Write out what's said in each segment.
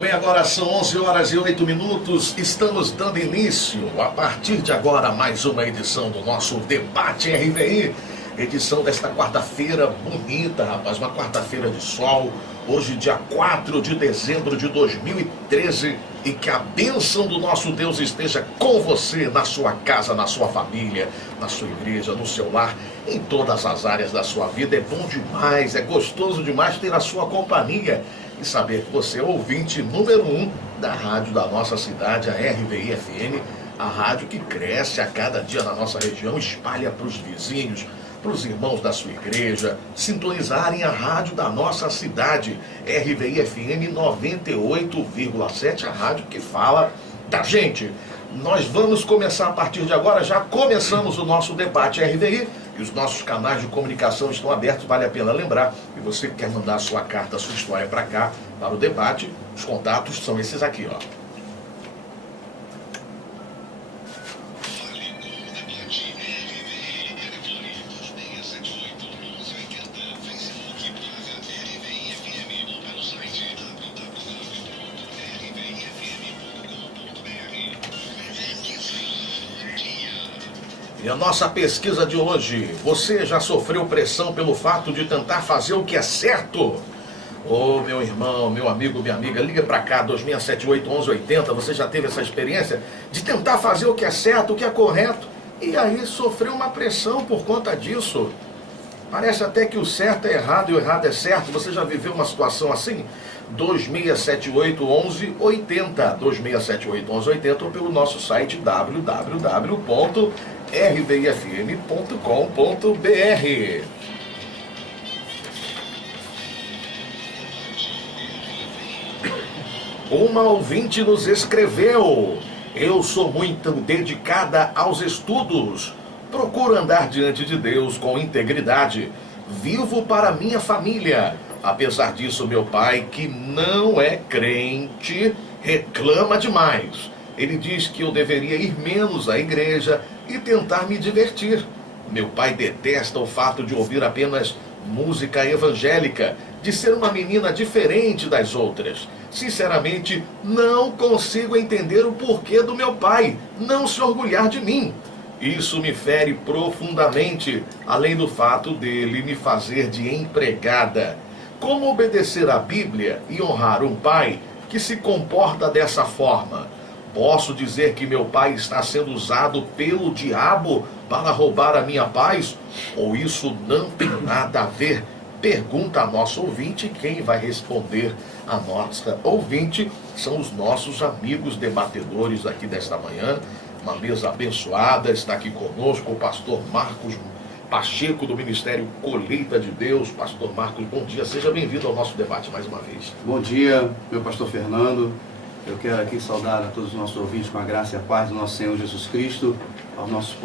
Bem, agora são 11 horas e 8 minutos, estamos dando início, a partir de agora, mais uma edição do nosso Debate RVI, edição desta quarta-feira bonita, rapaz, uma quarta-feira de sol, hoje dia 4 de dezembro de 2013, e que a bênção do nosso Deus esteja com você, na sua casa, na sua família, na sua igreja, no seu lar, em todas as áreas da sua vida. É bom demais, é gostoso demais ter a sua companhia e saber que você é ouvinte número 1 da rádio da nossa cidade, a RVI FM, a rádio que cresce a cada dia na nossa região, espalha para os vizinhos, para os irmãos da sua igreja, sintonizarem a rádio da nossa cidade, RVI FM 98,7, a rádio que fala da gente. Nós vamos começar a partir de agora, já começamos o nosso Debate RVI, e os nossos canais de comunicação estão abertos, vale a pena lembrar. E você que quer mandar a sua carta, a sua história para cá, para o debate, os contatos são esses aqui, ó. E a nossa pesquisa de hoje: você já sofreu pressão pelo fato de tentar fazer o que é certo? Ô, meu irmão, meu amigo, minha amiga, liga pra cá, 2678-1180, você já teve essa experiência de tentar fazer o que é certo, o que é correto, e aí sofreu uma pressão por conta disso? Parece até que o certo é errado e o errado é certo. Você já viveu uma situação assim? 2678-1180, 2678-1180, ou pelo nosso site www.rvifm.com.br. Uma ouvinte nos escreveu: eu sou muito dedicada aos estudos, procuro andar diante de Deus com integridade, vivo para minha família. Apesar disso, meu pai, que não é crente, reclama demais. Ele diz que eu deveria ir menos à igreja e tentar me divertir. Meu pai detesta o fato de ouvir apenas música evangélica, de ser uma menina diferente das outras. Sinceramente, não consigo entender o porquê do meu pai não se orgulhar de mim. Isso me fere profundamente, além do fato dele me fazer de empregada. Como obedecer à Bíblia e honrar um pai que se comporta dessa forma? Posso dizer que meu pai está sendo usado pelo diabo para roubar a minha paz? Ou isso não tem nada a ver? Pergunta a nossa ouvinte. Quem vai responder a nossa ouvinte são os nossos amigos debatedores aqui desta manhã. Uma mesa abençoada. Está aqui conosco o pastor Marcos Pacheco, do Ministério Colheita de Deus. Pastor Marcos, bom dia, seja bem-vindo ao nosso debate mais uma vez. Bom dia, meu pastor Fernando. Eu quero aqui saudar a todos os nossos ouvintes com a graça e a paz do nosso Senhor Jesus Cristo, aos nossos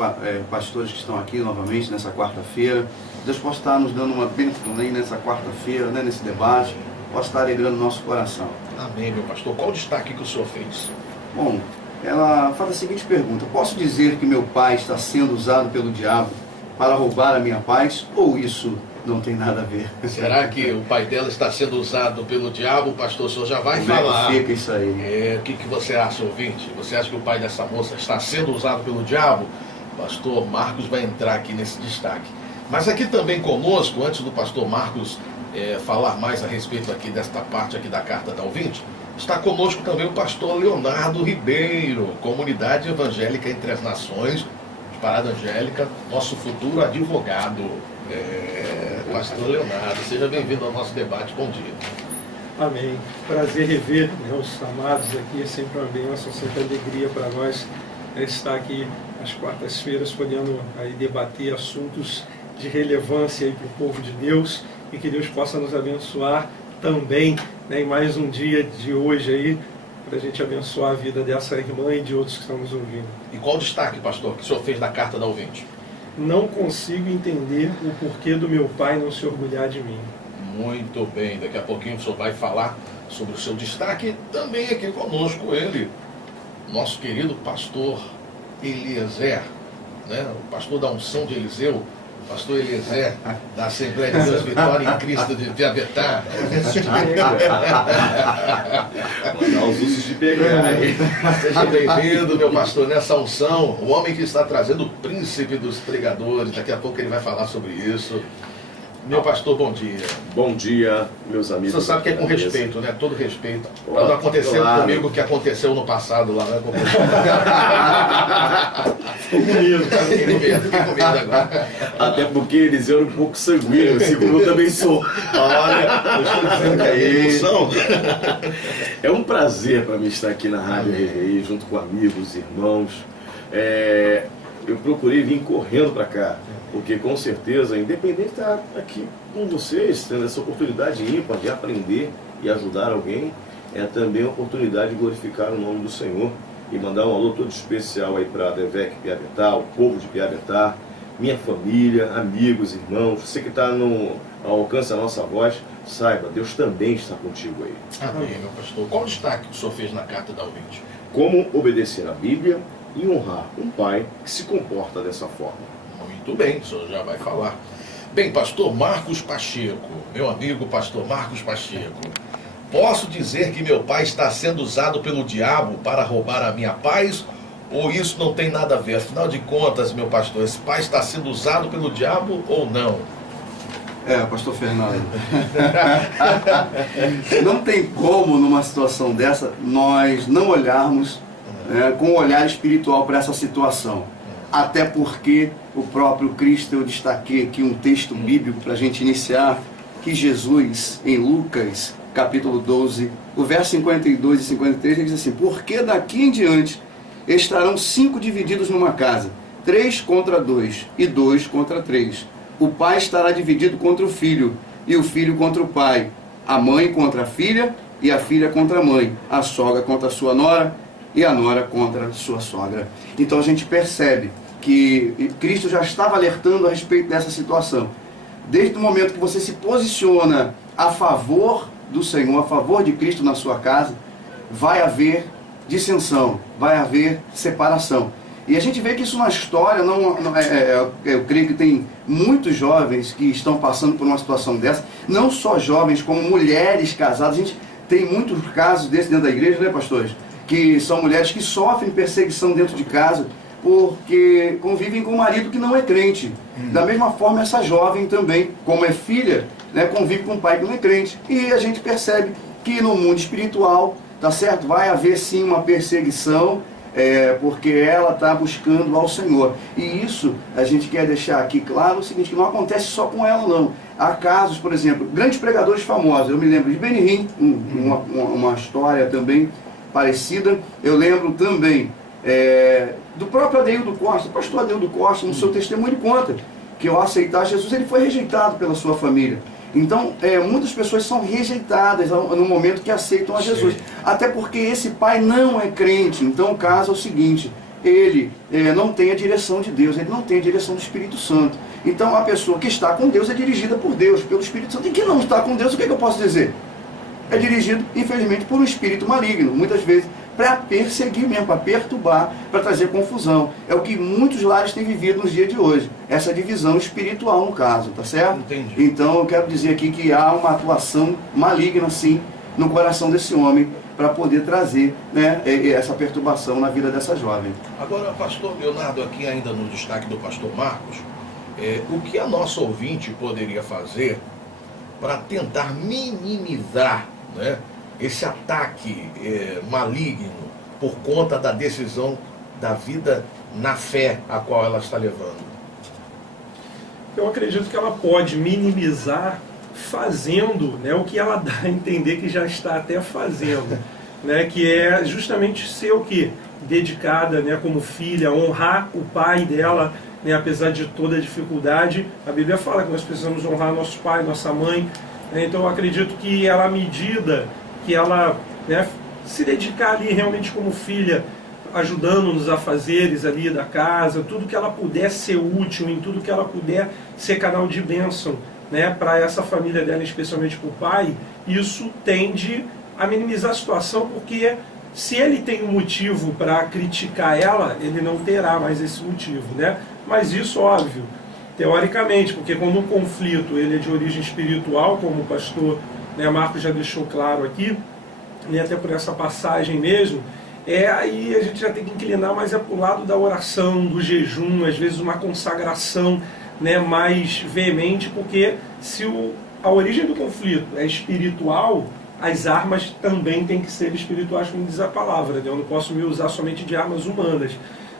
pastores que estão aqui novamente nessa quarta-feira. Deus possa estar nos dando uma bênção também nessa quarta-feira, né, nesse debate, possa estar alegrando o nosso coração. Amém, meu pastor. Qual o destaque que o senhor fez? Bom, ela faz a seguinte pergunta: posso dizer que meu pai está sendo usado pelo diabo para roubar a minha paz, ou isso não tem nada a ver? Será que o pai dela está sendo usado pelo diabo? Pastor, o senhor já vai falar. Fica isso aí. O que você acha, ouvinte? Você acha que o pai dessa moça está sendo usado pelo diabo? Pastor Marcos vai entrar aqui nesse destaque. Mas aqui também conosco, antes do pastor Marcos falar mais a respeito aqui desta parte aqui da carta da ouvinte, está conosco também o pastor Leonardo Ribeiro, Comunidade Evangélica Entre as Nações, de Parada Angélica, nosso futuro advogado. Pastor Leonardo, seja bem-vindo ao nosso debate, bom dia. Amém. Prazer rever meus amados aqui, é sempre uma bênção, sempre alegria para nós estar aqui às quartas-feiras, podendo aí debater assuntos de relevância para o povo de Deus, e que Deus possa nos abençoar também, né, em mais um dia de hoje aí, para a gente abençoar a vida dessa irmã e de outros que estão nos ouvindo. E qual o destaque, pastor, que o senhor fez da carta da ouvinte? Não consigo entender o porquê do meu pai não se orgulhar de mim. Muito bem, daqui a pouquinho o senhor vai falar sobre o seu destaque. Também aqui conosco ele, nosso querido pastor Eliezer, né? O pastor da unção de Eliseu, Pastor Eliezer, da Assembleia de Deus Vitória em Cristo de Piabetá. Mandar os ursos de pegar. Seja bem-vindo, meu pastor, nessa unção. O homem que está trazendo o príncipe dos pregadores. Daqui a pouco ele vai falar sobre isso. Meu pastor, bom dia. Bom dia, meus amigos. Você sabe que é com respeito, né? Todo respeito. Pô, Para não acontecer claro. comigo o que aconteceu no passado lá, né? Ficou com medo. Fiquei com medo agora. Até porque eles eram um pouco sanguíneos, assim como eu também sou. Olha, eu estou dizendo que é emoção. É um prazer para mim estar aqui na Rádio RRI, junto com amigos, irmãos. Eu procurei vir correndo para cá, porque com certeza, independente de estar aqui com vocês, tendo essa oportunidade ímpar de aprender e ajudar alguém, é também a oportunidade de glorificar o nome do Senhor e mandar um alô todo especial aí para a Devec Piabetá, o povo de Piabetá, minha família, amigos, irmãos, você que está ao alcance da nossa voz, saiba, Deus também está contigo aí. Amém, meu pastor. Qual o destaque que o senhor fez na carta da ouvinte? Como obedecer à Bíblia e honrar um pai que se comporta dessa forma. Muito bem, o senhor já vai falar. Bem, pastor Marcos Pacheco, meu amigo pastor Marcos Pacheco, posso dizer que meu pai está sendo usado pelo diabo para roubar a minha paz? Ou isso não tem nada a ver? Afinal de contas, meu pastor, esse pai está sendo usado pelo diabo ou não? Pastor Fernando, não tem como numa situação dessa nós não olharmos com um olhar espiritual para essa situação. Até porque o próprio Cristo, eu destaquei aqui um texto bíblico para a gente iniciar, que Jesus, em Lucas, capítulo 12, o verso 52 e 53, ele diz assim: porque daqui em diante estarão 5 divididos numa casa, 3 contra 2 e 2 contra 3. O pai estará dividido contra o filho, e o filho contra o pai, a mãe contra a filha, e a filha contra a mãe, a sogra contra a sua nora, e a nora contra a sua sogra. Então a gente percebe que Cristo já estava alertando a respeito dessa situação. Desde o momento que você se posiciona a favor do Senhor, a favor de Cristo na sua casa, vai haver dissensão, vai haver separação. E a gente vê que isso na história, eu creio que tem muitos jovens que estão passando por uma situação dessa, não só jovens, como mulheres casadas. A gente tem muitos casos desses dentro da igreja, né, pastores? Que são mulheres que sofrem perseguição dentro de casa, porque convivem com um marido que não é crente. Da mesma forma, essa jovem também, como é filha, né, convive com um pai que não é crente. E a gente percebe que no mundo espiritual, tá certo? Vai haver sim uma perseguição, porque ela está buscando ao Senhor. E isso a gente quer deixar aqui claro o seguinte, que não acontece só com ela não. Há casos, por exemplo, grandes pregadores famosos. Eu me lembro de Benny Hinn, uma história também parecida. Eu lembro também do próprio Adeildo Costa. O pastor Adeildo Costa, no seu testemunho, ele conta que ao aceitar Jesus, ele foi rejeitado pela sua família. Então, muitas pessoas são rejeitadas no momento que aceitam a Jesus. Sim. Até porque esse pai não é crente. Então, o caso é o seguinte, ele não tem a direção de Deus, ele não tem a direção do Espírito Santo. Então, a pessoa que está com Deus é dirigida por Deus, pelo Espírito Santo. E que não está com Deus, o que eu posso dizer? É dirigido, infelizmente, por um espírito maligno, muitas vezes, para perseguir mesmo, para perturbar, para trazer confusão. É o que muitos lares têm vivido nos dias de hoje. Essa divisão espiritual, no caso, tá certo? Entendi. Então, eu quero dizer aqui que há uma atuação maligna, sim, no coração desse homem, para poder trazer, né, essa perturbação na vida dessa jovem. Agora, pastor Leonardo, aqui ainda no destaque do pastor Marcos, o que a nossa ouvinte poderia fazer para tentar minimizar, né, esse ataque maligno por conta da decisão da vida na fé a qual ela está levando? Eu acredito que ela pode minimizar fazendo, né, o que ela dá a entender que já está até fazendo, né, que é justamente ser o quê? Dedicada, né, como filha, honrar o pai dela, né, apesar de toda a dificuldade. A Bíblia fala que nós precisamos honrar nosso pai, nossa mãe, né, então eu acredito que ela, à medida que ela, né, se dedicar ali realmente como filha, ajudando nos afazeres ali da casa, tudo que ela puder ser útil, em tudo que ela puder ser canal de bênção, né, para essa família dela, especialmente para o pai, isso tende a minimizar a situação, porque se ele tem um motivo para criticar ela, ele não terá mais esse motivo, né? Mas isso, óbvio, teoricamente, porque quando um conflito ele é de origem espiritual, como o pastor, né, Marcos já deixou claro aqui, e até por essa passagem mesmo, aí a gente já tem que inclinar mais para o lado da oração, do jejum, às vezes uma consagração, né, mais veemente, porque se a origem do conflito é espiritual, as armas também têm que ser espirituais, como diz a palavra, né? Eu não posso me usar somente de armas humanas,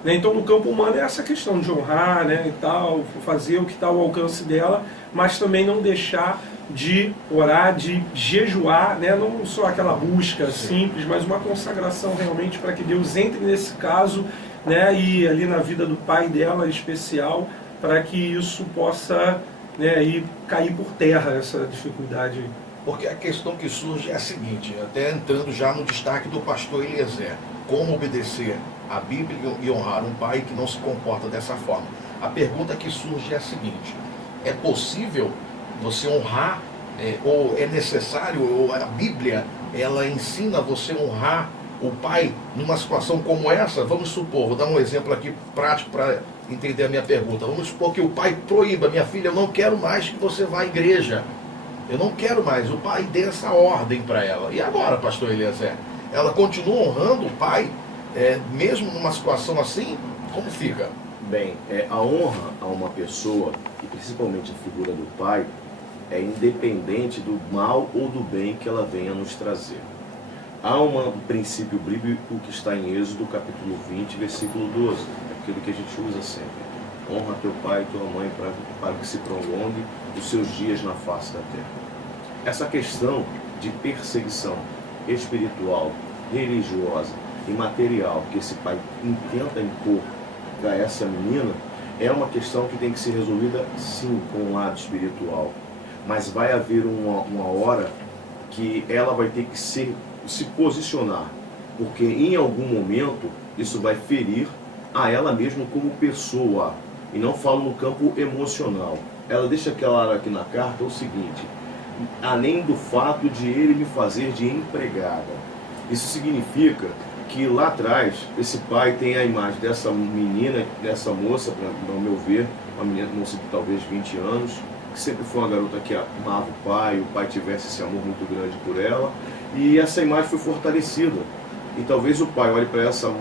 né? Então no campo humano é essa questão de honrar, né, e tal, fazer o que está ao alcance dela, mas também não deixar de orar, de jejuar, né? Não só aquela busca simples, mas uma consagração realmente para que Deus entre nesse caso, né, e ali na vida do pai dela em especial, para que isso possa, né, aí cair por terra, essa dificuldade. Porque a questão que surge é a seguinte, até entrando já no destaque do pastor Eliezer, como obedecer a Bíblia e honrar um pai que não se comporta dessa forma. A pergunta que surge é a seguinte: é possível você honrar, ou é necessário, ou a Bíblia ela ensina você a honrar o pai numa situação como essa? Vamos supor, vou dar um exemplo aqui prático para entender a minha pergunta. Vamos supor que o pai proíba: minha filha, eu não quero mais que você vá à igreja, eu não quero mais. O pai dê essa ordem para ela. E agora, pastor Eliezer, ela continua honrando o pai, mesmo numa situação assim? Como fica? Bem, a honra a uma pessoa, e principalmente a figura do pai, é independente do mal ou do bem que ela venha nos trazer. Há um princípio bíblico que está em Êxodo, capítulo 20, versículo 12, aquilo que a gente usa sempre: honra teu pai e tua mãe para que se prolongue os seus dias na face da terra. Essa questão de perseguição espiritual, religiosa e material que esse pai tenta impor a essa menina é uma questão que tem que ser resolvida sim com o lado espiritual, mas vai haver uma hora que ela vai ter que se posicionar, porque em algum momento isso vai ferir a ela mesma como pessoa, e não falo no campo emocional. Ela deixa claro aqui na carta o seguinte: além do fato de ele me fazer de empregada. Isso significa que lá atrás esse pai tem a imagem dessa menina, dessa moça, ao meu ver, uma menina, moça de talvez 20 anos, que sempre foi uma garota que amava o pai tivesse esse amor muito grande por ela, e essa imagem foi fortalecida. E talvez o pai olhe para essa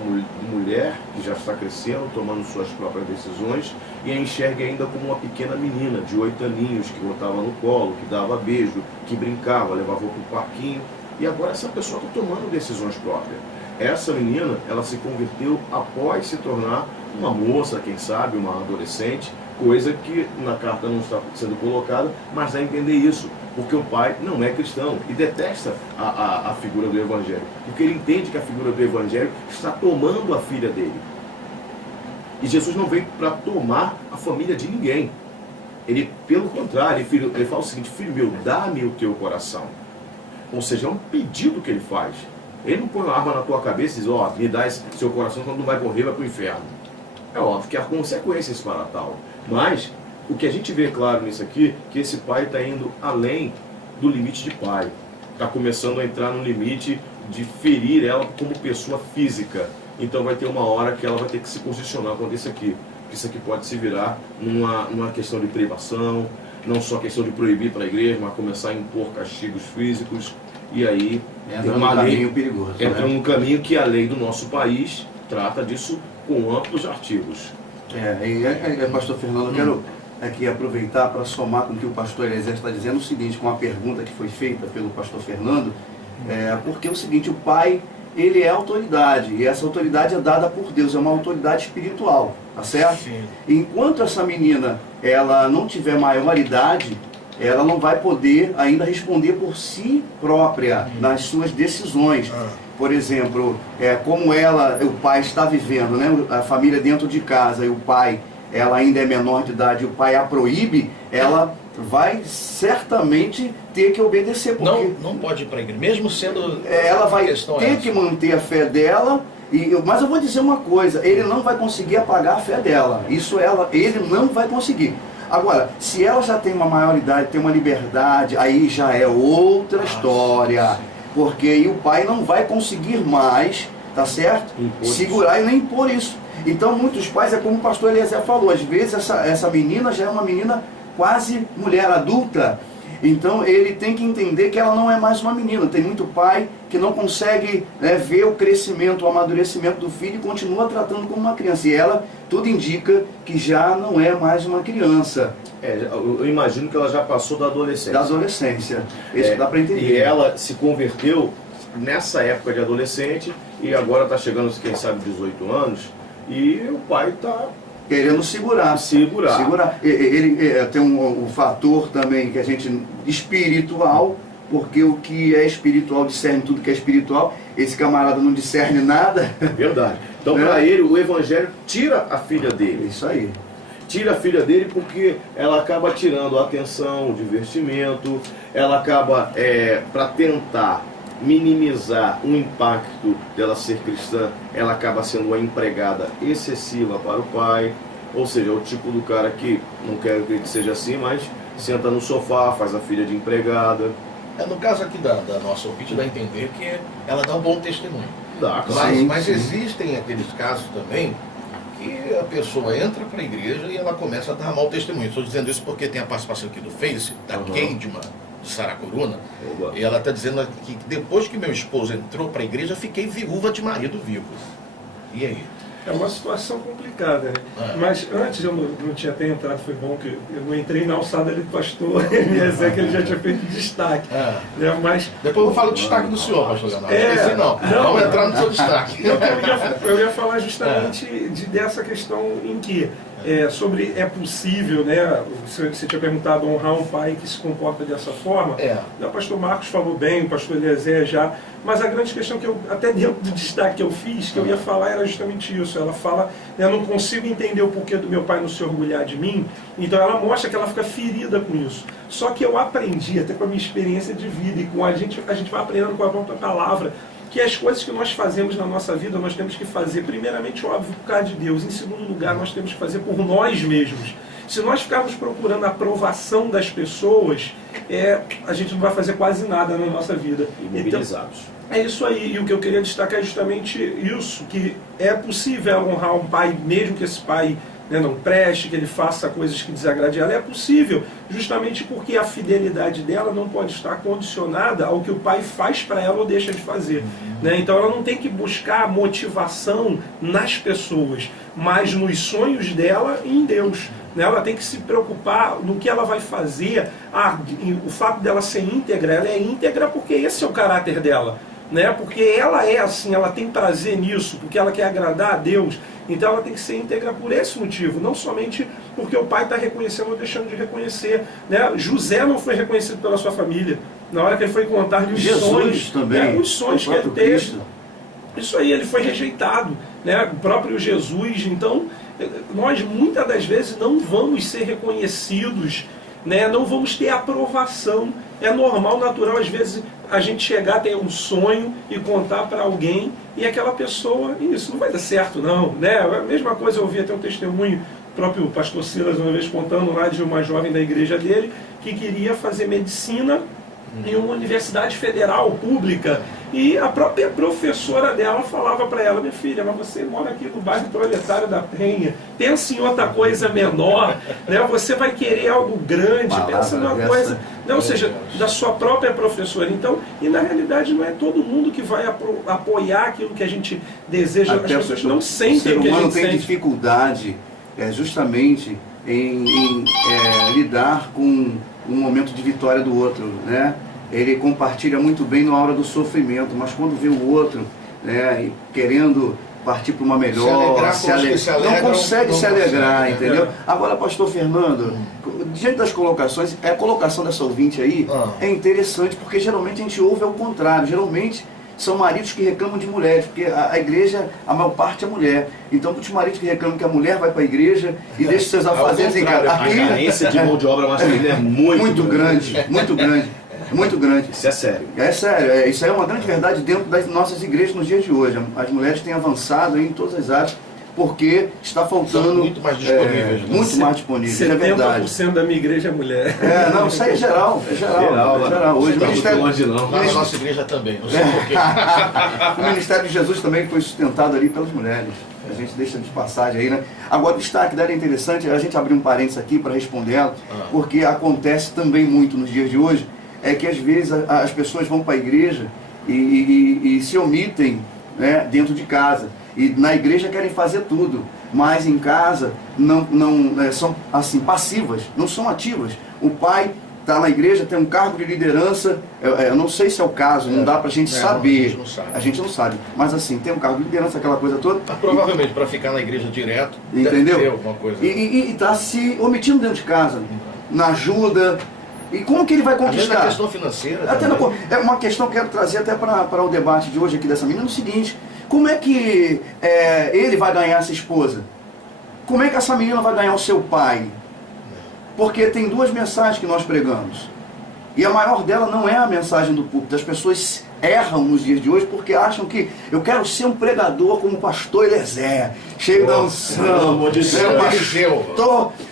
mulher que já está crescendo, tomando suas próprias decisões, e a enxergue ainda como uma pequena menina de 8 aninhos, que botava no colo, que dava beijo, que brincava, levava para o parquinho. E agora essa pessoa está tomando decisões próprias. Essa menina, ela se converteu após se tornar uma moça, quem sabe, uma adolescente, coisa que na carta não está sendo colocada, mas dá a entender isso, porque o pai não é cristão e detesta a figura do Evangelho, porque ele entende que a figura do Evangelho está tomando a filha dele. E Jesus não veio para tomar a família de ninguém. Ele, pelo contrário, ele fala o seguinte: filho meu, dá-me o teu coração. Ou seja, é um pedido que ele faz. Ele não põe uma arma na tua cabeça e diz: ó, me dá esse seu coração, quando não vai morrer, vai para o inferno. É óbvio que há consequências para tal. Mas o que a gente vê claro nisso aqui, que esse pai está indo além do limite de pai. Está começando a entrar no limite de ferir ela como pessoa física. Então vai ter uma hora que ela vai ter que se posicionar contra isso aqui. Isso aqui pode se virar numa questão de privação, não só questão de proibir para a igreja, mas começar a impor castigos físicos. E aí entra num caminho perigoso. Entra num caminho que a lei do nosso país trata disso com amplos artigos. Pastor Fernando, eu quero aqui aproveitar para somar com o que o pastor Eliezer está dizendo, o seguinte, com a pergunta que foi feita pelo pastor Fernando, porque é o seguinte: o pai, ele é autoridade, e essa autoridade é dada por Deus, é uma autoridade espiritual, tá certo? Sim. Enquanto essa menina, ela não tiver maioridade, ela não vai poder ainda responder por si própria nas suas decisões. Por exemplo, como o pai está vivendo, né, a família dentro de casa, e o pai, ela ainda é menor de idade, e o pai a proíbe, ela vai certamente ter que obedecer. Porque não pode ir para a igreja, mesmo sendo... ela vai ter que manter a fé dela, mas eu vou dizer uma coisa: ele não vai conseguir apagar a fé dela. Ele não vai conseguir. Agora, se ela já tem uma maioridade, tem uma liberdade, aí já é outra história. Porque aí o pai não vai conseguir mais tá certo? Impor Segurar e nem impor isso. Então muitos pais, é como o pastor Eliezer falou, às vezes essa menina já é uma menina quase mulher adulta. Então ele tem que entender que ela não é mais uma menina. Tem muito pai que não consegue ver o crescimento, o amadurecimento do filho e continua tratando como uma criança. E ela, tudo indica que já não é mais uma criança. Eu imagino que ela já passou da adolescência. Da adolescência. Isso dá para entender. E ela se converteu nessa época de adolescente e agora está chegando, quem sabe, 18 anos. E o pai está querendo segurar. Ele tem um fator também que a gente espiritual, porque o que é espiritual discerne tudo que é espiritual. Esse camarada não discerne nada. Verdade. Então, para ele, o evangelho tira a filha dele. Isso aí. Tira a filha dele porque ela acaba tirando a atenção, o divertimento, ela acaba, para tentar minimizar o impacto dela ser cristã, ela acaba sendo uma empregada excessiva para o pai, ou seja, é o tipo do cara que, não quero que seja assim, mas senta no sofá, faz a filha de empregada. No caso aqui da nossa ouvinte, dá a entender que ela dá um bom testemunho. Dá, claro. Mas existem aqueles casos também que a pessoa entra para a igreja e ela começa a dar mau testemunho. Estou dizendo isso porque tem a participação aqui do Face, da Keidma, de Saracuruna, e ela está dizendo que depois que meu esposo entrou para a igreja, fiquei viúva de marido vivo. E aí? É uma situação complicada, né? Mas antes eu não tinha até entrado, foi bom que eu não entrei na alçada ali do pastor Eliezer, que ele já tinha feito destaque. Né? Mas, depois eu falo o destaque do senhor, pastor Leonardo. Não, vamos entrar no seu destaque. Eu ia falar justamente dessa questão em que sobre é possível, né? Você tinha perguntado honrar um pai que se comporta dessa forma. O pastor Marcos falou bem, o pastor Eliezer já. Mas a grande questão que eu, até dentro do destaque que eu fiz, que eu ia falar era justamente isso. Ela fala, eu não consigo entender o porquê do meu pai não se orgulhar de mim. Então ela mostra que ela fica ferida com isso. Só que eu aprendi, até com a minha experiência de vida, e com a gente vai aprendendo com a própria palavra, que as coisas que nós fazemos na nossa vida, nós temos que fazer, primeiramente, óbvio, por causa de Deus. Em segundo lugar, nós temos que fazer por nós mesmos. Se nós ficarmos procurando a aprovação das pessoas, a gente não vai fazer quase nada na nossa vida. Imobilizados. Então, é isso aí. E o que eu queria destacar é justamente isso, que é possível honrar um pai, mesmo que esse pai não preste, que ele faça coisas que desagradem ela. É possível, justamente porque a fidelidade dela não pode estar condicionada ao que o pai faz para ela ou deixa de fazer. Né? Então ela não tem que buscar motivação nas pessoas, mas nos sonhos dela e em Deus. Né? Ela tem que se preocupar no que ela vai fazer. O fato dela ser íntegra, ela é íntegra porque esse é o caráter dela. Né? Porque ela é assim, ela tem prazer nisso, porque ela quer agradar a Deus. Então ela tem que ser íntegra por esse motivo, não somente porque o pai está reconhecendo ou deixando de reconhecer. Né? José não foi reconhecido pela sua família. Na hora que ele foi contar-lhe os sonhos, também, os sonhos que ele teve. Isso aí, ele foi rejeitado. Né? O próprio Jesus. Então, nós muitas das vezes não vamos ser reconhecidos, né? Não vamos ter aprovação. É normal, natural, às vezes a gente chegar, ter um sonho e contar para alguém e aquela pessoa, isso não vai dar certo não, né? A mesma coisa, eu ouvi até um testemunho, o próprio pastor Silas uma vez contando lá de uma jovem da igreja dele que queria fazer medicina em uma universidade federal, pública, e a própria professora dela falava para ela, minha filha, mas você mora aqui no bairro Proletário da Penha, pensa em outra coisa menor, né? Você vai querer algo grande, pensa numa coisa, ou seja, da sua própria professora. Então, e na realidade não é todo mundo que vai apoiar aquilo que a gente deseja, as pessoas não sentem o que a gente sente. O ser humano tem dificuldade justamente em lidar com um momento de vitória do outro, né? Ele compartilha muito bem na hora do sofrimento, mas quando vê o outro, né, querendo partir para uma melhor, não consegue se alegrar, entendeu? Agora, pastor Fernando, diante das colocações, a colocação dessa ouvinte aí é interessante, porque geralmente a gente ouve ao contrário, geralmente são maridos que reclamam de mulheres, porque a igreja, a maior parte é mulher. Então, muitos maridos que reclamam que a mulher vai para a igreja e deixa seus afazeres em casa. A carência de mão de obra masculina é muito grande. Muito grande. Isso é sério. É sério. Isso aí é uma grande verdade dentro das nossas igrejas nos dias de hoje. As mulheres têm avançado em todas as áreas, porque está faltando... São muito mais disponíveis. Né? Muito mais disponíveis, é verdade. 70% da minha igreja é mulher. Não, isso aí é geral. É geral. Hoje, não está muito longe, não. Na nossa igreja também, não sei porquê. O Ministério de Jesus também foi sustentado ali pelas mulheres. A gente deixa de passagem aí, né? Agora, o destaque dela é interessante, a gente abriu um parênteses aqui para responder ela, porque acontece também muito nos dias de hoje, é que às vezes as pessoas vão para a igreja e se omitem, né, dentro de casa. E na igreja querem fazer tudo, mas em casa não são assim, passivas, não são ativas. O pai está na igreja, tem um cargo de liderança, eu não sei se é o caso, não dá para a gente saber. A gente não sabe. Mas assim, tem um cargo de liderança, aquela coisa toda. Mas provavelmente para ficar na igreja direto, entendeu? Deve ter alguma coisa. E está se omitindo dentro de casa, na ajuda. E como que ele vai conquistar? Até na questão financeira. Até é uma questão que eu quero trazer até para o debate de hoje aqui dessa menina, é o seguinte: como é que ele vai ganhar essa esposa? Como é que essa menina vai ganhar o seu pai? Porque tem duas mensagens que nós pregamos. E a maior dela não é a mensagem do púlpito. As pessoas erram nos dias de hoje porque acham que eu quero ser um pregador como o pastor Eliezer, cheio da unção.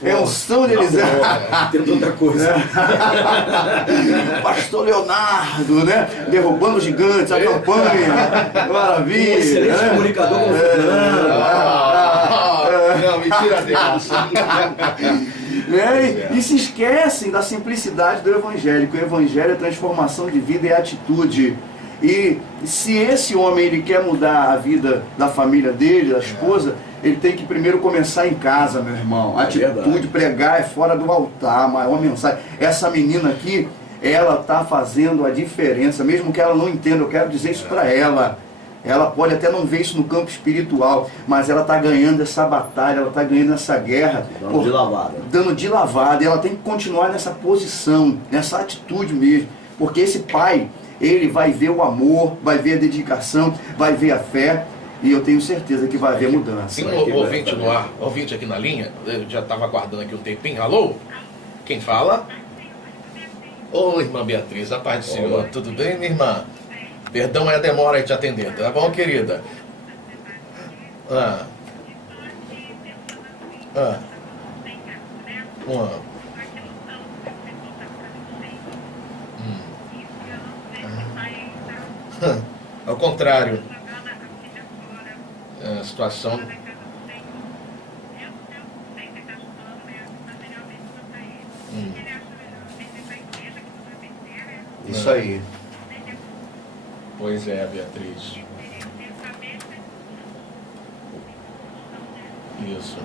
É unção de Eliezer. Tem tanta coisa. Pastor Leonardo, né? Derrubando gigantes, a campanha. Maravilha. Excelente comunicador como Não, mentira dessa. E se esquecem da simplicidade do Evangelho, que o Evangelho é transformação de vida e atitude. E se esse homem ele quer mudar a vida da família dele, da esposa, ele tem que primeiro começar em casa, meu irmão. Atitude, pregar é fora do altar, a maior mensagem. Essa menina aqui, ela está fazendo a diferença, mesmo que ela não entenda, eu quero dizer isso para ela. Ela pode até não ver isso no campo espiritual, mas ela está ganhando essa batalha, ela está ganhando essa guerra. Dando de lavada. Dando de lavada. E ela tem que continuar nessa posição, nessa atitude mesmo. Porque esse pai, ele vai ver o amor, vai ver a dedicação, vai ver a fé. E eu tenho certeza que vai haver mudança. Tem um ouvinte no ar, ouvinte aqui na linha, eu já estava aguardando aqui um tempinho. Alô? Quem fala? Ô, irmã Beatriz, a paz do Senhor. Tudo bem, minha irmã? Perdão é a demora em te atender, tá bom, querida? Ao contrário. A situação... Isso aí. Pois é, Beatriz. Isso.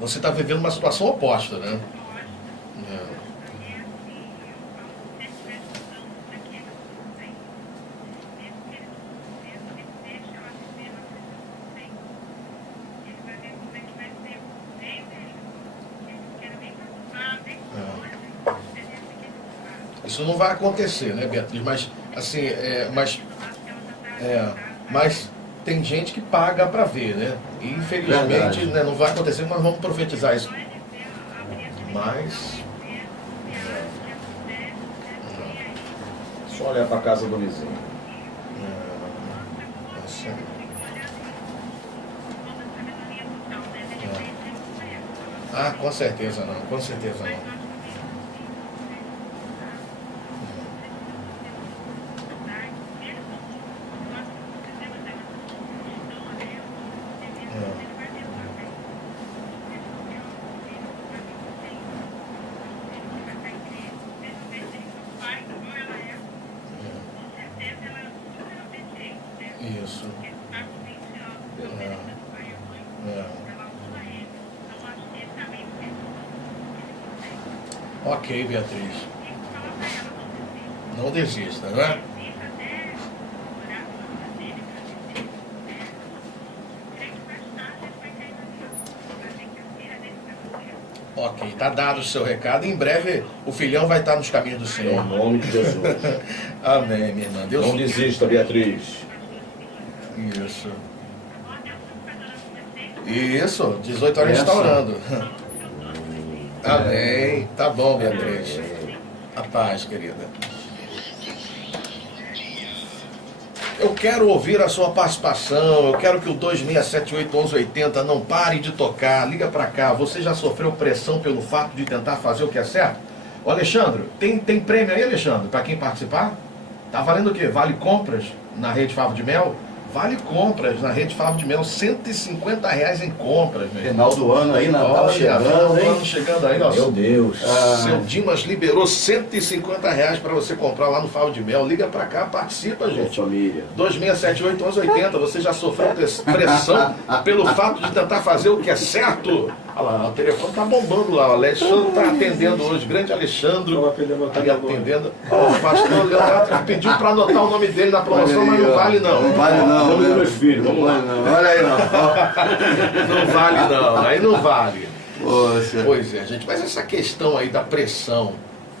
Você está vivendo uma situação oposta, né? Isso não vai acontecer, né, Beatriz? Mas, assim, mas tem gente que paga para ver, né? E, infelizmente, né, não vai acontecer, mas vamos profetizar isso. Mas... Só olhar para a casa do vizinho. Ah, com certeza não, com certeza não. Isso. Ok, Beatriz. Não desista, né? Ok, tá dado o seu recado. Em breve o filhão vai estar nos caminhos do Senhor. Em nome de Jesus. Amém, minha irmã. Deus... Não desista, Beatriz. Isso. Isso, 18 horas está orando. Amém. Tá bom, Beatriz. A paz, querida. Eu quero ouvir a sua participação. Eu quero que o 2678-1180 não pare de tocar. Liga pra cá. Você já sofreu pressão pelo fato de tentar fazer o que é certo? Ô, Alexandre, tem prêmio aí, Alexandre, para quem participar? Tá valendo o quê? Vale compras na Rede Favo de Mel? Vale compras na Rede Favo de Mel, R$150 em compras, meu. Final do ano aí, Natal Olha, chegando, final do hein? ano chegando aí, ó. Meu Deus. Seu Dimas liberou R$150 para você comprar lá no Favo de Mel. Liga pra cá, participa, gente. Família. 2678-1180. Você já sofreu pressão pelo fato de tentar fazer o que é certo? Olha lá, o telefone tá bombando lá. O Alexandre tá atendendo hoje. Grande Alexandre. Ali atendendo. Ó, o pastor Leandro pediu para anotar o nome dele na promoção, mas não vale não. Não vale não. Nome dos meus filhos, vamos lá. Não. Olha aí, ó. Não vale não. Aí não vale. Poxa. Pois é, gente. Mas essa questão aí da pressão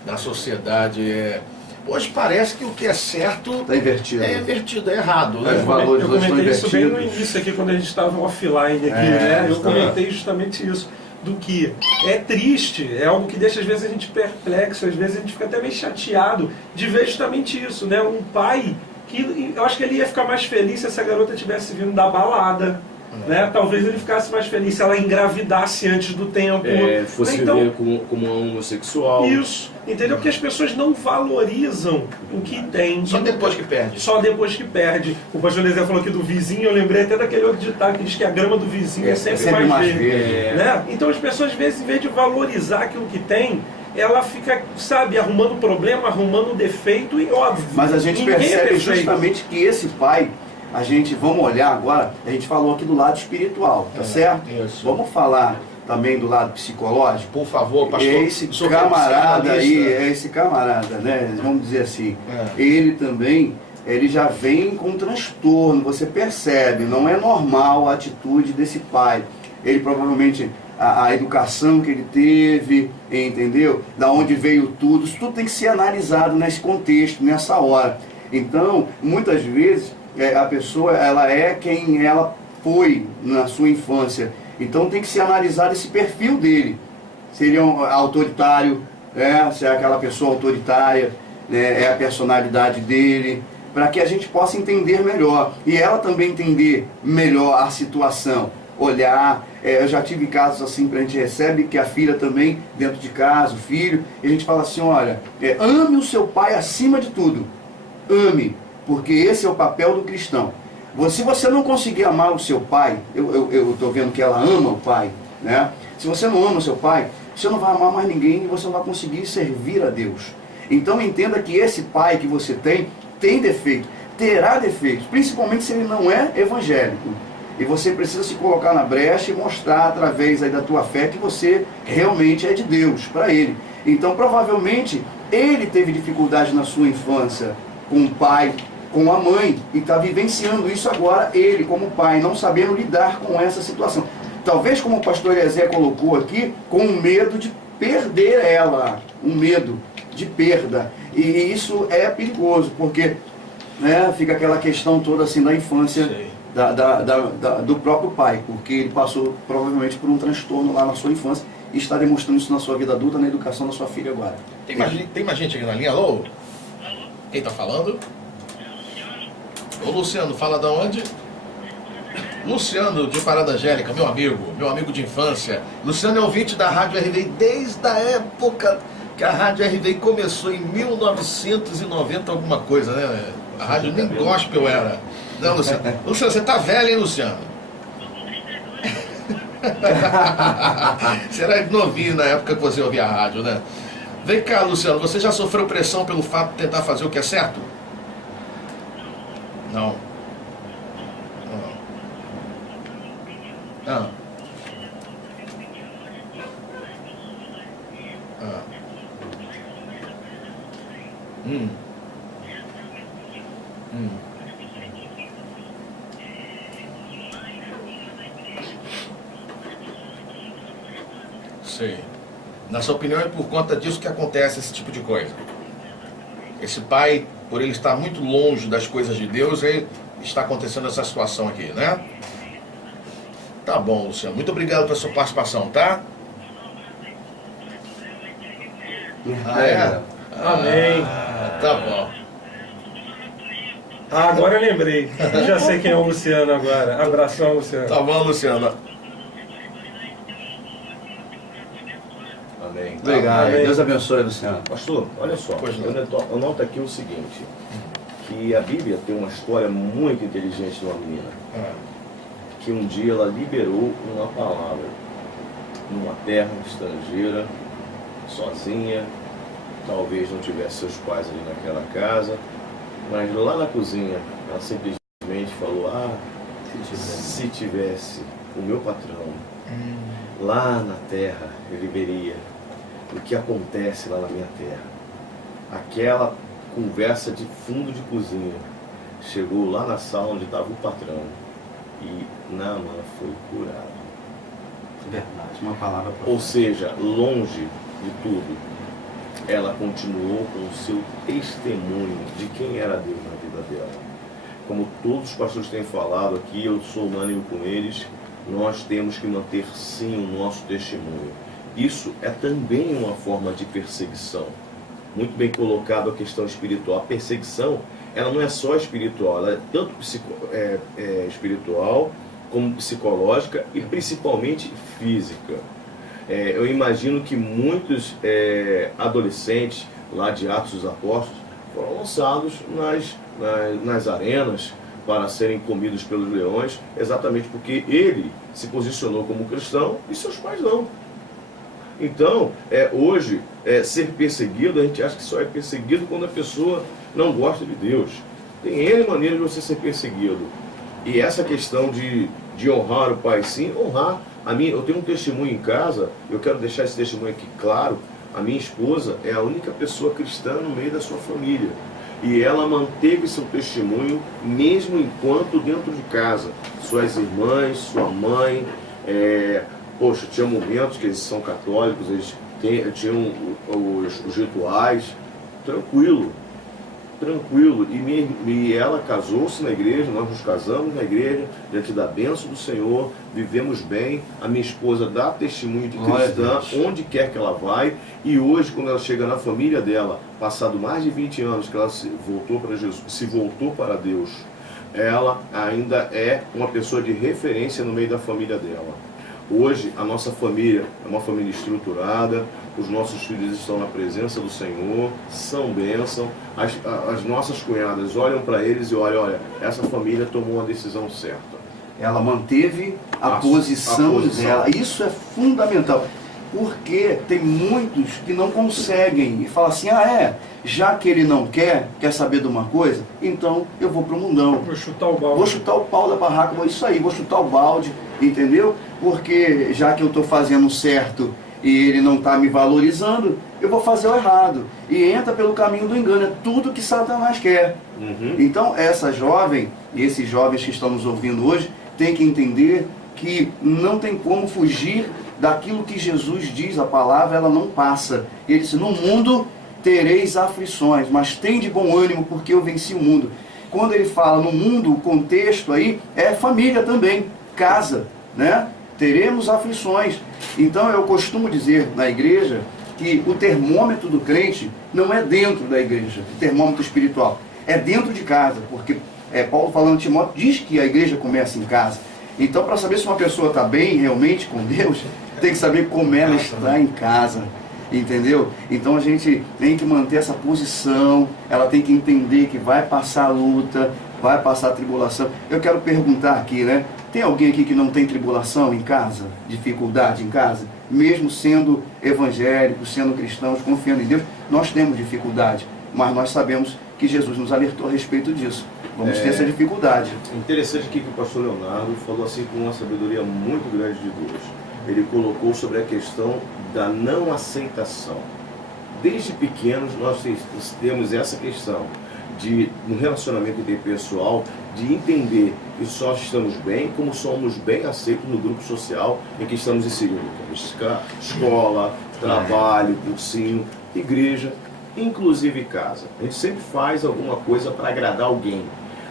na sociedade hoje parece que o que é certo Tá invertido. é invertido, é errado, Os né? valores Eu hoje estão comentei isso bem no invertidos. início aqui, quando a gente estava offline aqui, né? Eu comentei justamente isso, do que é triste, é algo que deixa às vezes a gente perplexo, às vezes a gente fica até meio chateado de ver justamente isso, né? Um pai que eu acho que ele ia ficar mais feliz se essa garota tivesse vindo da balada, né? Talvez ele ficasse mais feliz se ela engravidasse antes do tempo. Fosse Então, ver como um homossexual. isso, entendeu? Porque as pessoas não valorizam o que tem. Só depois que perde. Só depois que perde. O pastor Lezé falou aqui do vizinho, eu lembrei até daquele outro ditado que diz que a grama do vizinho é sempre mais verde. Né? Então as pessoas, às vezes, em vez de valorizar aquilo que tem, ela fica, sabe, arrumando problema, arrumando defeito e óbvio. Mas a gente ninguém é percebe perfeito. justamente que esse pai, vamos olhar agora, a gente falou aqui do lado espiritual, tá certo? isso. Vamos falar também do lado psicológico? Por favor, pastor. Esse sou camarada aí, psicanalista. esse camarada, né? Vamos dizer assim, ele também, ele já vem com transtorno, você percebe, não é normal a atitude desse pai. Ele provavelmente, a educação que ele teve, entendeu? Da onde veio tudo, isso tudo tem que ser analisado nesse contexto, nessa hora. Então, muitas vezes, a pessoa, ela é quem ela foi na sua infância. Então tem que ser analisado esse perfil dele. Se ele é um autoritário, se é aquela pessoa autoritária, né, é a personalidade dele, para que a gente possa entender melhor. E ela também entender melhor a situação. Olhar, eu já tive casos assim que a gente recebe, que a filha também, dentro de casa, o filho, e a gente fala assim, olha, ame o seu pai acima de tudo. Ame, porque esse é o papel do cristão. Se você não conseguir amar o seu pai, eu estou vendo que ela ama o pai, né? Se você não ama o seu pai, você não vai amar mais ninguém e você não vai conseguir servir a Deus. Então entenda que esse pai que você tem defeito, terá defeitos, principalmente se ele não é evangélico. E você precisa se colocar na brecha e mostrar através aí da tua fé que você realmente é de Deus para ele. Então provavelmente ele teve dificuldade na sua infância com o pai, com a mãe, e está vivenciando isso agora, ele como pai, não sabendo lidar com essa situação. Talvez, como o pastor Eliezer colocou aqui, com o medo de perder ela, um medo de perda. E isso é perigoso, porque fica aquela questão toda assim da infância do próprio pai, porque ele passou provavelmente por um transtorno lá na sua infância e está demonstrando isso na sua vida adulta, na educação da sua filha agora. Tem mais gente aqui na linha? Alô? Quem está falando? Ô Luciano, fala da onde? Luciano de Parada Angélica, meu amigo de infância. Luciano é ouvinte da Rádio RVI desde a época que a Rádio RVI começou, em 1990 alguma coisa, né? A rádio nem gospel era. Não, Luciano. Luciano, você tá velho, hein, Luciano? Você era novinho na época que você ouvia a rádio, né? Vem cá, Luciano, você já sofreu pressão pelo fato de tentar fazer o que é certo? Não. Ah. Ah. Sei. Na sua opinião, é por conta disso que acontece esse tipo de coisa? Esse pai, por ele estar muito longe das coisas de Deus, está acontecendo essa situação aqui, né? Tá bom, Luciano. Muito obrigado pela sua participação, tá? Ah, é? Amém. Tá bom. Ah, agora eu lembrei. Eu já sei quem é o Luciano agora. Abração, Luciano. Tá bom, Luciano. Amém. Obrigado. Amém. Deus abençoe, Luciano. Pastor, olha só, Pois não. eu noto aqui o seguinte, que a Bíblia tem uma história muito inteligente de uma menina, que um dia ela liberou uma palavra numa terra estrangeira, sozinha, talvez não tivesse seus pais ali naquela casa, mas lá na cozinha ela simplesmente falou, se tivesse o meu patrão lá na terra, ele veria o que acontece lá na minha terra. Aquela conversa de fundo de cozinha chegou lá na sala onde estava o patrão e Naamã foi curado. Verdade, uma palavra para Ou seja, longe de tudo, ela continuou com o seu testemunho de quem era Deus na vida dela. Como todos os pastores têm falado aqui, eu sou unânime com eles, nós temos que manter sim o nosso testemunho. Isso é também uma forma de perseguição. Muito bem colocado a questão espiritual. A perseguição, ela não é só espiritual, ela é tanto espiritual como psicológica e principalmente física. Eu imagino que muitos adolescentes lá de Atos dos Apóstolos foram lançados nas arenas para serem comidos pelos leões, exatamente porque ele se posicionou como cristão e seus pais não. Então, hoje, ser perseguido, a gente acha que só é perseguido quando a pessoa não gosta de Deus. Tem N maneiras de você ser perseguido. E essa questão de honrar o pai, sim, honrar. Eu tenho um testemunho em casa, eu quero deixar esse testemunho aqui claro. A minha esposa é a única pessoa cristã no meio da sua família. E ela manteve seu testemunho mesmo enquanto dentro de casa. Suas irmãs, sua mãe, poxa, tinha momentos que eles são católicos, eles tinham os rituais, tranquilo. E ela casou-se na igreja, nós nos casamos na igreja, diante da bênção do Senhor, vivemos bem. A minha esposa dá testemunho de cristã, onde quer que ela vai. E hoje, quando ela chega na família dela, passado mais de 20 anos que ela se voltou para Jesus, se voltou para Deus, ela ainda é uma pessoa de referência no meio da família dela. Hoje, a nossa família é uma família estruturada, os nossos filhos estão na presença do Senhor, são bênção. As nossas cunhadas olham para eles e olha, essa família tomou uma decisão certa. Ela manteve a posição dela. Isso é fundamental, porque tem muitos que não conseguem e falam assim, já que ele não quer saber de uma coisa, então eu vou para o mundão. Vou chutar o balde. Vou chutar o pau da barraca, vou chutar o balde, entendeu? Porque já que eu estou fazendo certo e ele não está me valorizando, eu vou fazer o errado. E entra pelo caminho do engano, é tudo que Satanás quer. Então essa jovem, e esses jovens que estão nos ouvindo hoje, tem que entender que não tem como fugir daquilo que Jesus diz, a palavra ela não passa. Ele disse, no mundo tereis aflições, mas tem de bom ânimo porque eu venci o mundo. Quando ele fala no mundo, o contexto aí é família também, casa, né? Teremos aflições. Então eu costumo dizer na igreja que o termômetro do crente não é dentro da igreja, o termômetro espiritual, é dentro de casa, porque Paulo falando de Timóteo diz que a igreja começa em casa. Então, para saber se uma pessoa está bem realmente com Deus, tem que saber como ela está em casa, entendeu? Então a gente tem que manter essa posição, ela tem que entender que vai passar a luta, vai passar a tribulação. Eu quero perguntar aqui, né? Tem alguém aqui que não tem tribulação em casa? Dificuldade em casa? Mesmo sendo evangélicos, sendo cristãos, confiando em Deus, nós temos dificuldade, mas nós sabemos que Jesus nos alertou a respeito disso. Vamos ter essa dificuldade. Interessante aqui que o pastor Leonardo falou assim com uma sabedoria muito grande de Deus. Ele colocou sobre a questão da não aceitação. Desde pequenos nós temos essa questão no relacionamento interpessoal, de entender que só estamos bem como somos bem aceitos no grupo social em que estamos inseridos. Escola, trabalho, cursinho, igreja, inclusive casa. A gente sempre faz alguma coisa para agradar alguém.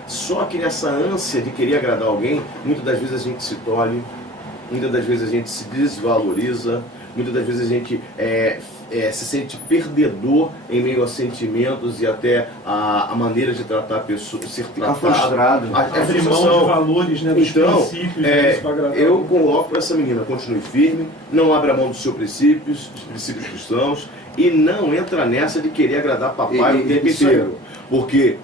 Só que nessa ânsia de querer agradar alguém, muitas das vezes a gente se tolhe, muitas das vezes a gente se desvaloriza, muitas das vezes a gente se sente perdedor em meio a sentimentos e até a maneira de tratar a pessoa, ser tratado. frustrado. Abrir mão de valores, né, dos princípios. Eu coloco para essa menina, continue firme, não abra mão dos seus princípios, dos princípios cristãos, e não entra nessa de querer agradar papai o tempo inteiro. Porque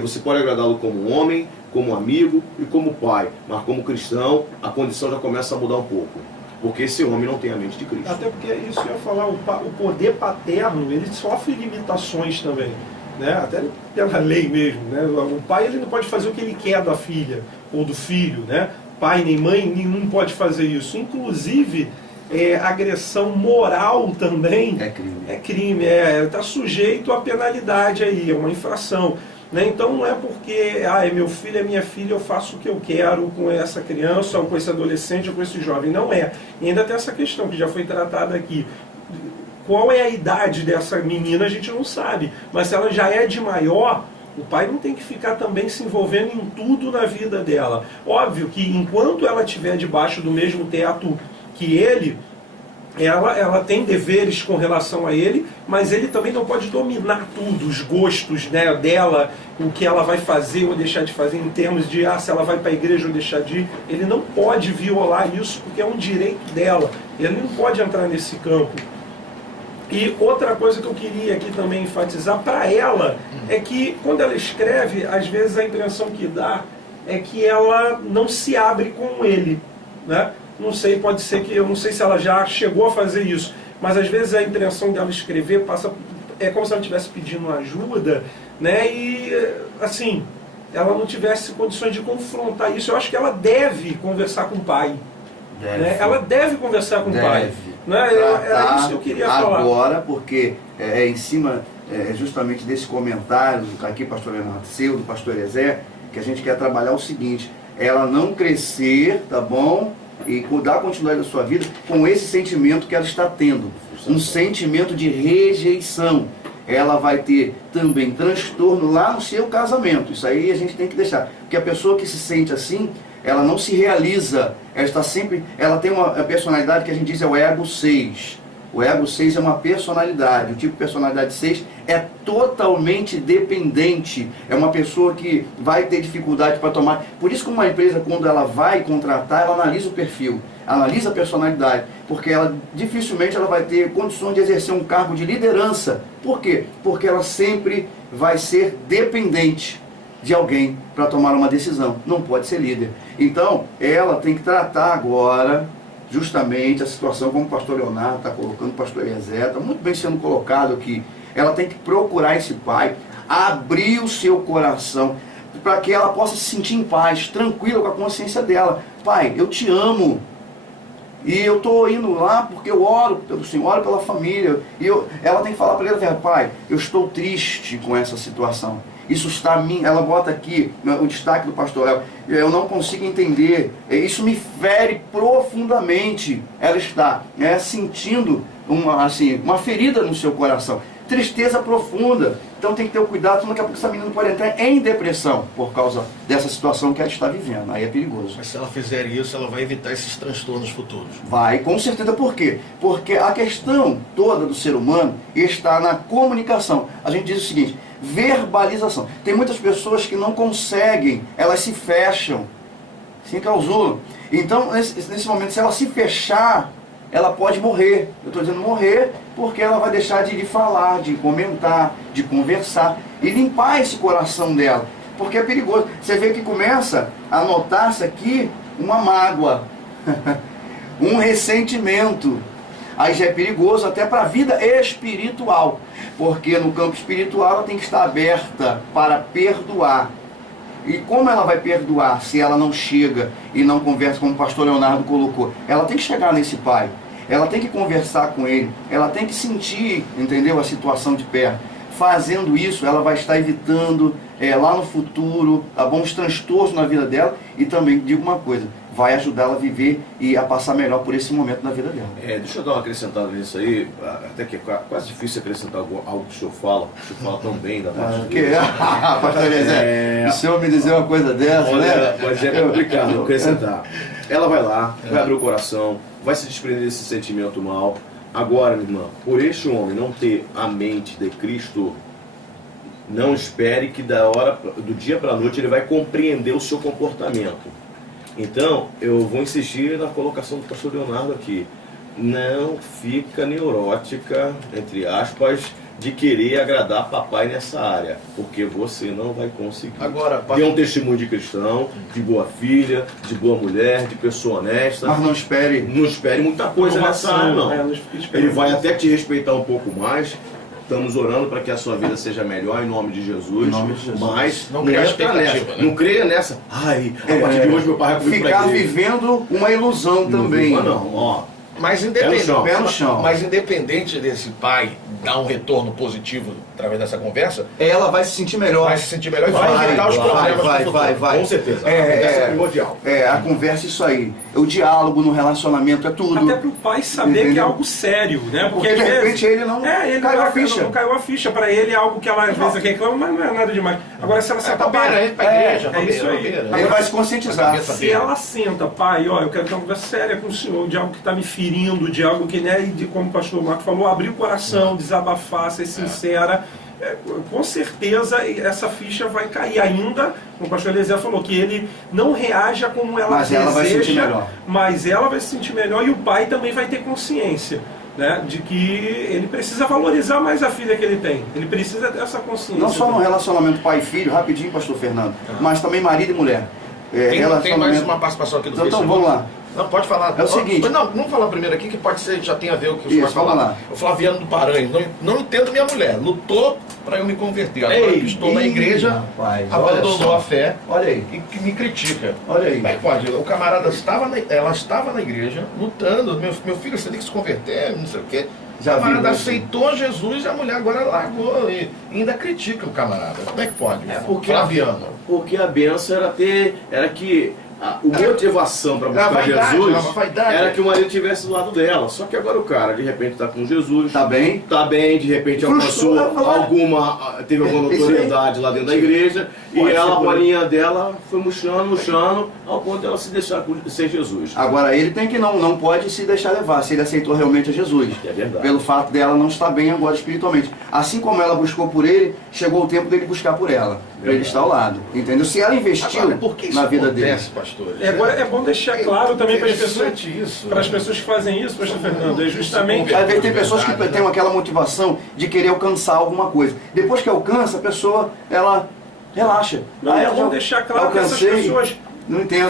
você pode agradá-lo como homem, como amigo e como pai, mas como cristão a condição já começa a mudar um pouco. Porque esse homem não tem a mente de Cristo. Até porque isso que eu ia falar, o poder paterno, ele sofre limitações também, né? Até pela lei mesmo, né? O pai, ele não pode fazer o que ele quer da filha ou do filho, né? Pai nem mãe nenhum pode fazer isso. Inclusive, agressão moral também é crime, está sujeito a penalidade aí, é uma infração. Né? Então não é porque é meu filho, é minha filha, eu faço o que eu quero com essa criança, ou com esse adolescente, ou com esse jovem. Não é. E ainda tem essa questão que já foi tratada aqui. Qual é a idade dessa menina, a gente não sabe. Mas se ela já é de maior, o pai não tem que ficar também se envolvendo em tudo na vida dela. Óbvio que enquanto ela estiver debaixo do mesmo teto que ele, ela tem deveres com relação a ele, mas ele também não pode dominar tudo, os gostos, né, dela, o que ela vai fazer ou deixar de fazer em termos de se ela vai para a igreja ou deixar de ir. Ele não pode violar isso porque é um direito dela. Ele não pode entrar nesse campo. E outra coisa que eu queria aqui também enfatizar para ela é que quando ela escreve, às vezes a impressão que dá é que ela não se abre com ele, né? Não sei, pode ser que, eu não sei se ela já chegou a fazer isso, mas às vezes a intenção dela escrever é como se ela estivesse pedindo ajuda, né? E assim, ela não tivesse condições de confrontar isso. Eu acho que ela deve conversar com o pai. Né? Ela deve conversar com o pai. Né? É isso que eu queria falar. Agora, porque em cima justamente desse comentário aqui, pastor Leonardo, seu, do pastor Ezé, que a gente quer trabalhar o seguinte: ela não crescer, tá bom? E dar continuidade da sua vida com esse sentimento que ela está tendo, um sentimento de rejeição. Ela vai ter também transtorno lá no seu casamento. Isso aí a gente tem que deixar, porque a pessoa que se sente assim, ela não se realiza, ela tem uma personalidade que a gente diz é o ego 6. O ego 6 é uma personalidade, o tipo de personalidade 6 é totalmente dependente, é uma pessoa que vai ter dificuldade para tomar. Por isso que uma empresa, quando ela vai contratar, ela analisa o perfil, analisa a personalidade, porque dificilmente ela vai ter condições de exercer um cargo de liderança. Por quê? Porque ela sempre vai ser dependente de alguém para tomar uma decisão, não pode ser líder. Então, ela tem que tratar agora justamente a situação como o pastor Leonardo está colocando, o pastor Ezé, está muito bem sendo colocado aqui. Ela tem que procurar esse pai, abrir o seu coração, para que ela possa se sentir em paz, tranquila com a consciência dela. Pai, eu te amo, e eu estou indo lá porque eu oro pelo Senhor, oro pela família, e ela tem que falar para ele: pai, eu estou triste com essa situação. Isso está a mim, ela bota aqui o destaque do pastor Léo, eu não consigo entender, isso me fere profundamente. Ela está sentindo uma ferida no seu coração, tristeza profunda. Então tem que ter o cuidado, senão daqui a pouco essa menina pode entrar em depressão por causa dessa situação que ela está vivendo. Aí é perigoso. Mas se ela fizer isso, ela vai evitar esses transtornos futuros. Vai, com certeza. Por quê? Porque a questão toda do ser humano está na comunicação. A gente diz o seguinte: verbalização. Tem muitas pessoas que não conseguem, elas se fecham, se enclausuram. Então, nesse momento, se ela se fechar, ela pode morrer. Eu estou dizendo morrer porque ela vai deixar de falar, de comentar, de conversar e limpar esse coração dela, porque é perigoso. Você vê que começa a notar-se aqui uma mágoa, um ressentimento. Aí já é perigoso até para a vida espiritual, porque no campo espiritual ela tem que estar aberta para perdoar. E como ela vai perdoar se ela não chega e não conversa, como o pastor Leonardo colocou? Ela tem que chegar nesse pai, ela tem que conversar com ele, ela tem que sentir, entendeu, a situação de perto. Fazendo isso, ela vai estar evitando lá no futuro, tá bom, os transtornos na vida dela. E também digo uma coisa: vai ajudá-la a viver e a passar melhor por esse momento da vida dela. Deixa eu dar uma acrescentada nisso aí, até que é quase difícil acrescentar algo que o senhor fala tão bem da parte de Deus. Pastor Eliezer, o senhor me dizer uma coisa dessa, né? Mas é complicado acrescentar. Ela vai lá, vai abrir o coração, vai se desprender desse sentimento mal. Agora, minha irmã, por este homem não ter a mente de Cristo, não espere que do dia para a noite ele vai compreender o seu comportamento. Então, eu vou insistir na colocação do pastor Leonardo aqui. Não fica neurótica, entre aspas, de querer agradar papai nessa área, porque você não vai conseguir. Agora, Dê um testemunho de cristão, de boa filha, de boa mulher, de pessoa honesta. Mas não espere Muita coisa nessa área, não. Ele vai até te respeitar um pouco mais. Estamos orando para que a sua vida seja melhor em nome de Jesus. Em nome de Jesus. Mas não creia nessa, né? Não creia nessa. A partir de hoje meu pai vai comigo pra ficar igreja. vivendo uma ilusão também. Não, ó. Mas independente, pé no chão. Mas independente desse pai dar um retorno positivo através dessa conversa, ela vai se sentir melhor. vai se sentir melhor e vai evitar os problemas. Vai. Com certeza. A conversa é primordial. A conversa é isso aí. O diálogo no relacionamento é tudo. Até para o pai saber que é algo sério, né? Porque de repente ele não caiu a ficha. Não caiu a ficha. Para ele é algo que ela às vezes reclama, mas não é nada demais. Agora se ela senta, pai, isso aí. Ele vai se conscientizar. Se ela senta, pai, ó, eu quero ter uma conversa séria com o senhor, de algo que está me ferindo, de algo que, né, de como o pastor Marco falou, abrir o coração, desabafar, ser sincera. Com certeza essa ficha vai cair ainda, como o pastor Eliezer falou, que ele não reaja como ela deseja, ela vai se sentir melhor. Mas ela vai se sentir melhor e o pai também vai ter consciência, né, de que ele precisa valorizar mais a filha que ele tem. Ele precisa dessa consciência. Não só no relacionamento pai e filho, rapidinho, pastor Fernando, mas também marido e mulher. Tem mais uma participação aqui do Facebook. Então vamos lá. Não, pode falar. É o seguinte. Não, vamos falar primeiro aqui, que pode ser, já tem a ver com o que o senhor vai vamos falar. lá. O Flaviano do Paranhos, não entendo minha mulher, lutou para eu me converter. Agora que estou na igreja, abandonou a fé. Olha aí. E que me critica. Olha aí. Como é que pode? O camarada ela estava na igreja, lutando, meu filho, você tem que se converter, não sei o quê. O camarada aceitou Jesus e a mulher agora largou e ainda critica o camarada. Como é que pode? Flaviano. Porque a benção era que a motivação para buscar Jesus era que o marido estivesse do lado dela. Só que agora o cara, de repente, está com Jesus. Tá bem, de repente alcançou teve alguma notoriedade lá dentro da igreja. E ela, a bolinha dela, foi murchando, ao ponto dela se deixar sem Jesus. Agora ele tem que não pode se deixar levar, se ele aceitou realmente a Jesus. É verdade. Pelo fato dela não estar bem agora espiritualmente. Assim como ela buscou por ele, chegou o tempo dele buscar por ela. Para ele estar ao lado. Entendeu? Se ela investiu na vida dele. Agora é bom deixar claro também para as pessoas que fazem isso, pastor Fernando, é justamente... Às vezes tem pessoas que têm aquela motivação de querer alcançar alguma coisa. Depois que alcança, a pessoa, ela relaxa. Não, é bom deixar claro que essas pessoas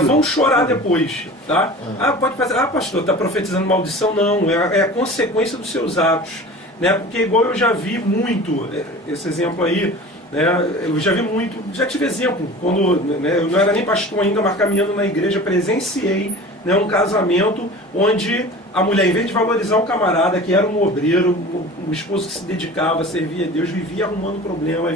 vão chorar depois, tá? Pode fazer, pastor, está profetizando maldição? Não, é a consequência dos seus atos, né? Porque igual eu já vi muito, esse exemplo aí, eu já vi muito, já tive exemplo, quando eu não era nem pastor ainda, mas caminhando na igreja, presenciei um casamento onde a mulher, em vez de valorizar o camarada, que era um obreiro, um esposo que se dedicava, servia a Deus, vivia arrumando problema,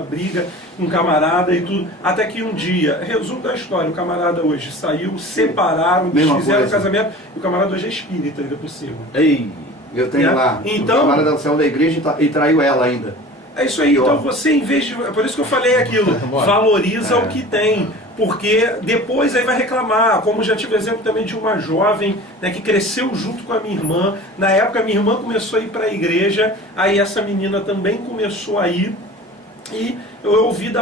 briga com o camarada e tudo, até que um dia, resumo da história, o camarada hoje saiu, separaram, desfizeram o casamento, e o camarada hoje é espírita ainda por cima. Ei, eu tenho lá, então, o camarada saiu da igreja e traiu ela ainda. É isso aí, então você, em vez de... Por isso que eu falei aquilo, valoriza o que tem, porque depois aí vai reclamar, como já tive exemplo também de uma jovem, que cresceu junto com a minha irmã. Na época minha irmã começou a ir para a igreja, aí essa menina também começou a ir, e eu ouvi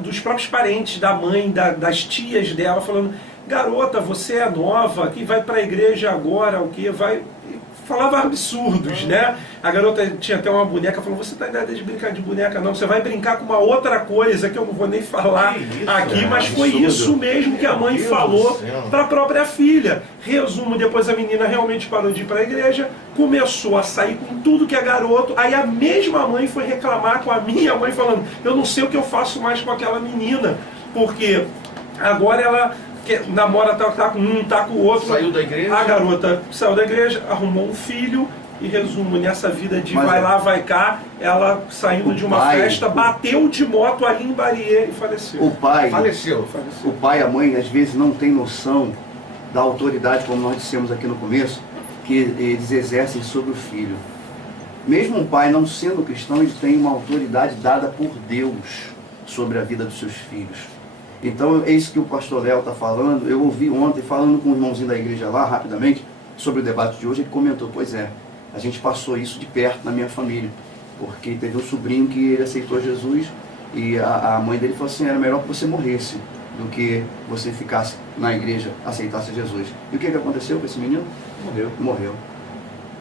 dos próprios parentes, da mãe, das tias dela, falando: garota, você é nova, que vai para a igreja agora, o que vai... Falava absurdos, né? A garota tinha até uma boneca, falou: você tá em ideia de brincar de boneca? Não, você vai brincar com uma outra coisa que eu não vou nem falar aqui, mas foi isso mesmo que a mãe falou para a própria filha. Resumo, depois a menina realmente parou de ir para a igreja, começou a sair com tudo que é garoto, aí a mesma mãe foi reclamar com a minha mãe, falando: eu não sei o que eu faço mais com aquela menina, porque agora ela... namora, tá com um, tá com o outro. Saiu da igreja. A garota saiu da igreja, arrumou um filho, E resumo, nessa vida de Mas vai é. lá, vai cá, ela saindo de uma pai- festa, bateu de moto ali em Bariê e faleceu. O pai, Faleceu. o pai e a mãe às vezes não tem noção da autoridade, como nós dissemos aqui no começo, que eles exercem sobre o filho. Mesmo um pai não sendo cristão, ele tem uma autoridade dada por Deus sobre a vida dos seus filhos. Então é isso que o pastor Léo está falando. Eu ouvi ontem, falando com um irmãozinho da igreja lá, rapidamente, sobre o debate de hoje, ele comentou, pois é, a gente passou isso de perto na minha família, porque teve um sobrinho que ele aceitou Jesus e a mãe dele falou assim, era melhor que você morresse do que você ficasse na igreja, aceitasse Jesus. E o que aconteceu com esse menino? Morreu.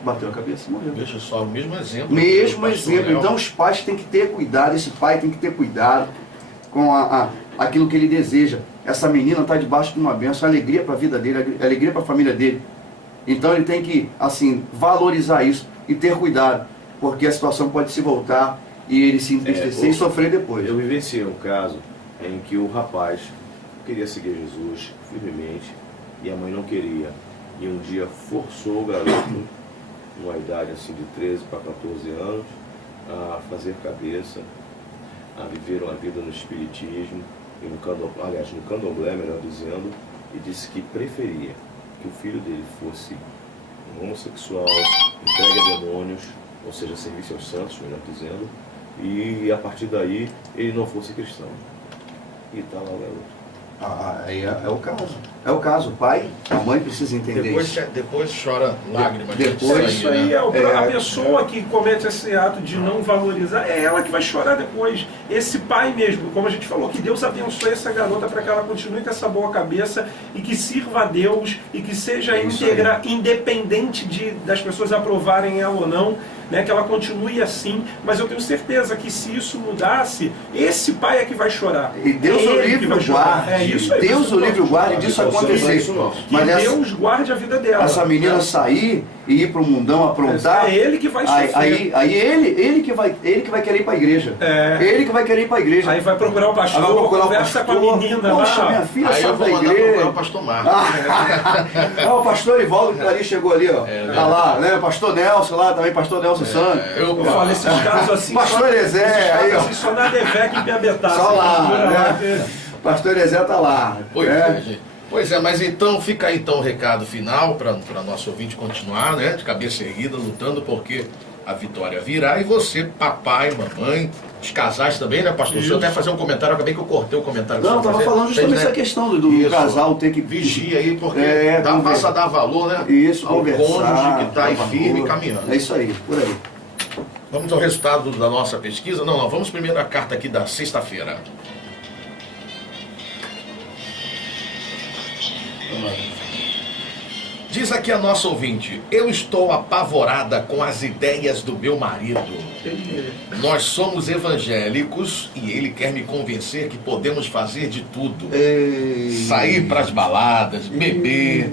Bateu a cabeça e morreu. Veja só, o mesmo exemplo. Mesmo do pastor exemplo. Léo. Então os pais têm que ter cuidado, esse pai tem que ter cuidado com aquilo que ele deseja. Essa menina está debaixo de uma bênção, alegria para a vida dele, alegria para a família dele. Então ele tem que, assim, valorizar isso e ter cuidado, porque a situação pode se voltar e ele se entristecer e sofrer depois. Eu vivenciei um caso em que o rapaz queria seguir Jesus firmemente e a mãe não queria. E um dia forçou o garoto, numa idade assim de 13 para 14 anos, a fazer cabeça, a viver uma vida no espiritismo, e no candomblé, melhor dizendo, e disse que preferia que o filho dele fosse um homossexual, entregue a demônios, ou seja, serviço aos santos, melhor dizendo, e a partir daí ele não fosse cristão. E está lá o garoto. Aí é o caso. É o caso. O pai, a mãe precisa entender isso. Depois chora lágrimas. Depois Isso aí é a É. pessoa que comete esse ato de não valorizar, é ela que vai chorar depois. Esse pai mesmo, como a gente falou, que Deus abençoe essa garota para que ela continue com essa boa cabeça e que sirva a Deus e que seja íntegra, independente das pessoas aprovarem ela ou não, né, que ela continue assim. Mas eu tenho certeza que se isso mudasse, esse pai é que vai chorar. E Deus É o ele livre que vai o chorar. guarde. É isso aí, Deus você o livre o guarde disso acontecer. Isso não. Que Mas Deus guarde a vida dela. essa menina sair e ir para o mundão aprontar, É ele que vai sofrer. aí ele que vai querer ir para a igreja. É. Ele que vai querer ir para a igreja. Aí vai procurar o pastor, Aí vai procurar o conversa pastor. com a menina Poxa, lá. minha filha Aí eu saiu vou da mandar procurar igreja. o pastor Marcos. O pastor Ivaldo que ali chegou ali, ó. Tá lá, né? Pastor Nelson lá, também pastor Nelson Santos. Eu falo esses casos assim. Pastor só- Elezé, esses casos aí, ó. assim, só na Devec em Piabetá. Só assim, lá, procura né? Pastor Elezé tá lá. Pois né? é, gente. Pois é, mas então fica aí então o recado final para nosso ouvinte continuar, né? De cabeça erguida, lutando porque a vitória virá. E você, papai, mamãe, os casais também, né, pastor? Deixa eu até fazer um comentário, eu acabei que eu cortei o comentário. que Não, o senhor estava fez, falando justamente né? essa questão do Isso. casal ter que Vigia aí, porque conver- passa a dar valor, né? Isso, ao conversar, cônjuge que está aí dar firme valor. caminhando. É isso aí, por aí. Vamos ao resultado da nossa pesquisa? Não, vamos primeiro à carta aqui da sexta-feira. Diz aqui a nossa ouvinte: eu estou apavorada com as ideias do meu marido. Nós somos evangélicos e ele quer me convencer que podemos fazer de tudo. Sair para as baladas, beber,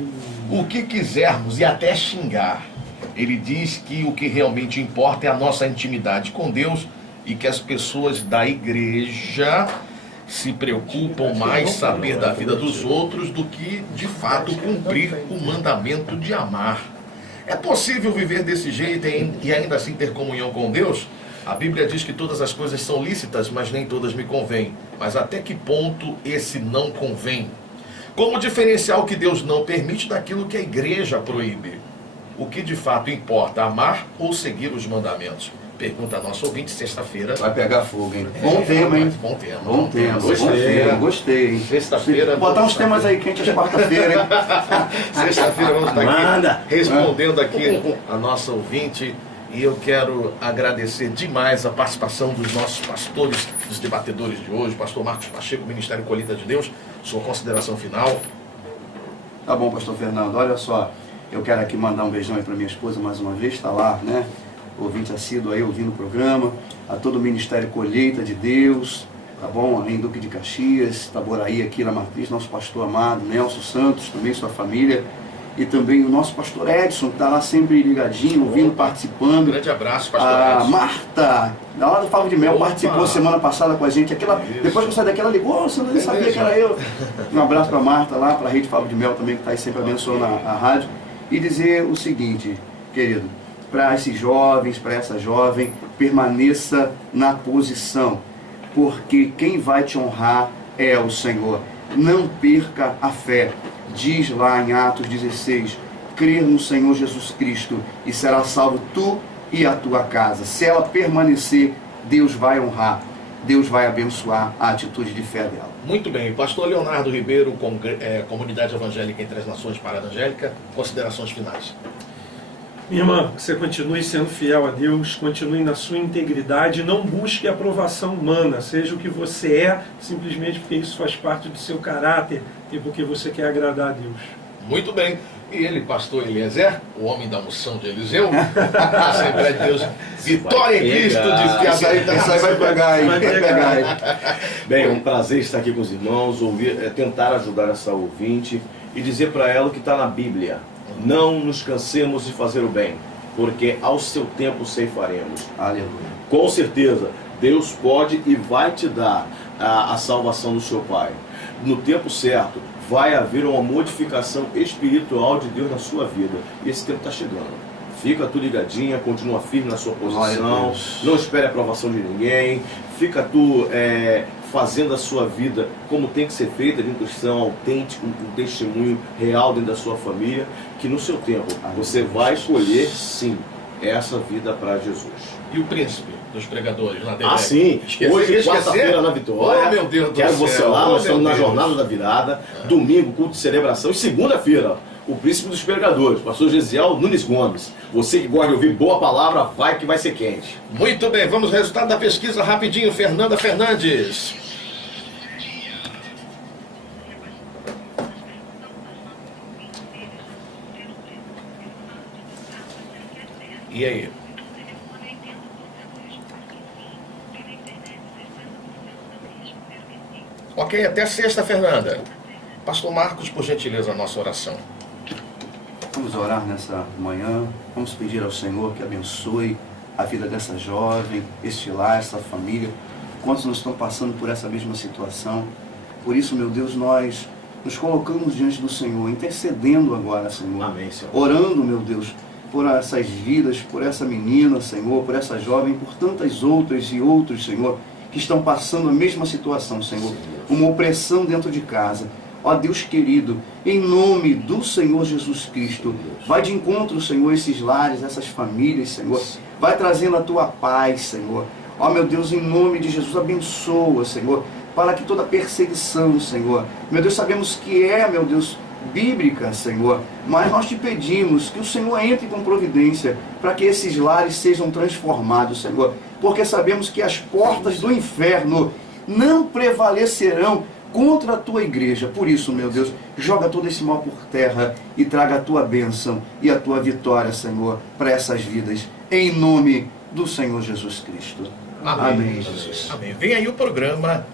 o que quisermos e até xingar. Ele diz que o que realmente importa é a nossa intimidade com Deus e que as pessoas da igreja se preocupam mais em saber da vida dos outros do que, de fato, cumprir o mandamento de amar. É possível viver desse jeito e ainda assim ter comunhão com Deus? A Bíblia diz que todas as coisas são lícitas, mas nem todas me convêm. Mas até que ponto esse não convém? Como diferenciar o que Deus não permite daquilo que a igreja proíbe? O que de fato importa, amar ou seguir os mandamentos? Pergunta a nossa ouvinte, sexta-feira. Vai pegar fogo, hein? Bom tema, hein? Bom tema. Bom tema, Sexta-feira. gostei, hein? Sexta-feira. Botar uns temas aí quentes de quarta-feira, hein? Sexta-feira vamos estar Manda. aqui respondendo aqui a nossa ouvinte. E eu quero agradecer demais a participação dos nossos pastores, dos debatedores de hoje. Pastor Marcos Pacheco, Ministério Colheita de Deus. Sua consideração final. Tá bom, pastor Fernando, olha só, eu quero aqui mandar um beijão aí para minha esposa mais uma vez, está lá, né? Ouvinte assíduo aí ouvindo o programa, a todo o Ministério Colheita de Deus, tá bom? Em Duque de Caxias, Itaboraí aqui na Matriz, nosso pastor amado Nelson Santos, também sua família, e também o nosso pastor Edson, que está lá sempre ligadinho, ouvindo, participando. Um grande abraço, pastor A Edson. Marta, da hora do Favo de Mel, Opa. participou semana passada com a gente. Depois que eu saí daqui, ela ligou, você não sabia mesmo? que era eu. Um abraço para a Marta lá, para a Rede Favo de Mel também, que está aí sempre abençoando a rádio. E dizer o seguinte, querido, para esses jovens, para essa jovem, permaneça na posição, porque quem vai te honrar é o Senhor. Não perca a fé. Diz lá em Atos 16, crer no Senhor Jesus Cristo e será salvo tu e a tua casa. Se ela permanecer, Deus vai honrar, Deus vai abençoar a atitude de fé dela. Muito bem, pastor Leonardo Ribeiro, Comunidade Evangélica entre as Nações Parada Angélica, considerações finais. Minha irmã, que você continue sendo fiel a Deus, continue na sua integridade, não busque aprovação humana, seja o que você é, simplesmente porque isso faz parte do seu caráter e porque você quer agradar a Deus. Muito bem. E ele, pastor Eliezer, o homem da unção de Eliseu, Assembleia de Deus, Vitória em Cristo de Piazzaí. Isso aí vai pegar, hein? Vai pegar, hein? Bem, é um prazer estar aqui com os irmãos, tentar ajudar essa ouvinte e dizer para ela o que está na Bíblia. Não nos cansemos de fazer o bem, porque ao seu tempo ceifaremos. Aleluia. Com certeza, Deus pode e vai te dar a salvação do seu Pai. No tempo certo, vai haver uma modificação espiritual de Deus na sua vida. E esse tempo está chegando. Fica tu ligadinha, continua firme na sua posição, não espere a aprovação de ninguém, fica tu fazendo a sua vida como tem que ser feita, de um cristão autêntico, um testemunho real dentro da sua família, que no seu tempo você vai colher, sim, essa vida para Jesus. E o príncipe dos pregadores na Ah, sim. Hoje, quarta-feira, na Vitória. Oh, meu Deus do Quero céu. você lá, nós estamos na Deus. Jornada da Virada. Domingo, culto de celebração. E segunda-feira, o príncipe dos pregadores, pastor Gesiel Nunes Gomes. Você que gosta de ouvir boa palavra, vai que vai ser quente. Muito bem, vamos ao resultado da pesquisa rapidinho. Fernanda Fernandes. E aí? Ok, até sexta, Fernanda. Pastor Marcos, por gentileza, a nossa oração. Vamos orar nessa manhã, vamos pedir ao Senhor que abençoe a vida dessa jovem, este lar, essa família. Quantos não estão passando por essa mesma situação? Por isso, meu Deus, nós nos colocamos diante do Senhor, intercedendo agora, Senhor. Amém, Senhor. Orando, meu Deus, por essas vidas, por essa menina, Senhor, por essa jovem, por tantas outras e outros, Senhor, que estão passando a mesma situação, Senhor. Uma opressão dentro de casa. Ó Deus querido, em nome do Senhor Jesus Cristo, vai de encontro, Senhor, esses lares, essas famílias, Senhor. Vai trazendo a tua paz, Senhor. Ó meu Deus, em nome de Jesus, abençoa, Senhor, para que toda perseguição, Senhor, meu Deus, sabemos que meu Deus, bíblica, Senhor, mas nós te pedimos que o Senhor entre com providência para que esses lares sejam transformados, Senhor, porque sabemos que as portas do inferno não prevalecerão contra a tua igreja. Por isso, meu Deus, joga todo esse mal por terra e traga a tua bênção e a tua vitória, Senhor, para essas vidas, em nome do Senhor Jesus Cristo. Amém. Amém. Vem aí o programa